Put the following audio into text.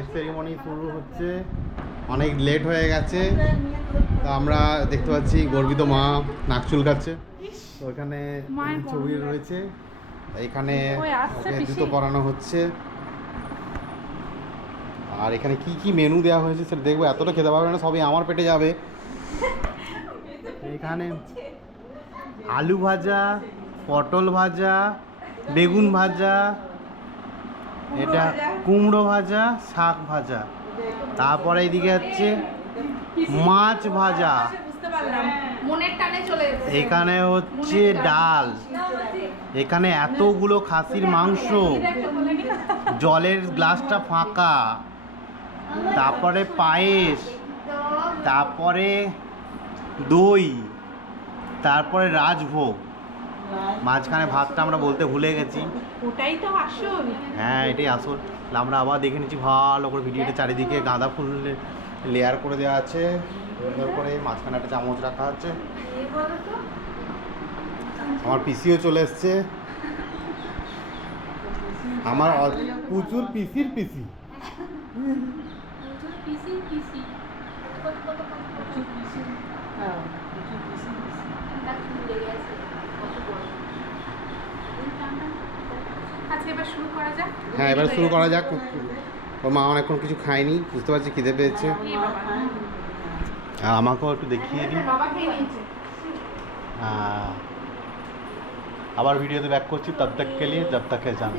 Rice ceremony শুরু হচ্ছে, অনেক লেট হয়ে গেছে। তো আমরা দেখতে পাচ্ছি গর্বিত মা নাক চুলকাচ্ছে, তো ওখানে ছবি রয়েছে, এখানে জুতো পরানো হচ্ছে। আর এখানে কি কি মেনু দেওয়া হয়েছে সেটা দেখবো, এতটা খেতে পারবে না, সবই আমার পেটে যাবে। এখানে আলু ভাজা, পটল ভাজা, বেগুন ভাজা, এটা কুমড়ো ভাজা, শাক ভাজা, তারপরে এদিকে হচ্ছে মাছ ভাজা, এখানে হচ্ছে ডাল, এখানে এতগুলো খাসির মাংস, জলের গ্লাসটা ফাঁকা, তারপরে পায়েস, তারপরে দই, তারপরে রাজভোগ, মাঝখানে ভাতটা আমরা বলতে ভুলে গেছি। ওটাই তো আসল। হ্যাঁ, এটাই আসল। আমরা আবার দেখে নিচ্ছি ভালো করে ভিডিওটা, চারিদিকে গাঁদা ফুল লেয়ার করে দেওয়া আছে সুন্দর করে, মাঝখানে একটা চামচ রাখা আছে। আমার পিসিও চলে এসছে, আমার প্রচুর পিসির পিসি। হ্যাঁ, এবার শুরু করা যাক। ওর মা অনেকক্ষণ কিছু খায়নি, বুঝতে পারছি খিদে পেয়েছে। আর আমাকেও একটু দেখিয়ে দিই। আবার ভিডিওতে ব্যাক করছি, তব তক কে লিয়ে জব তক হে জান।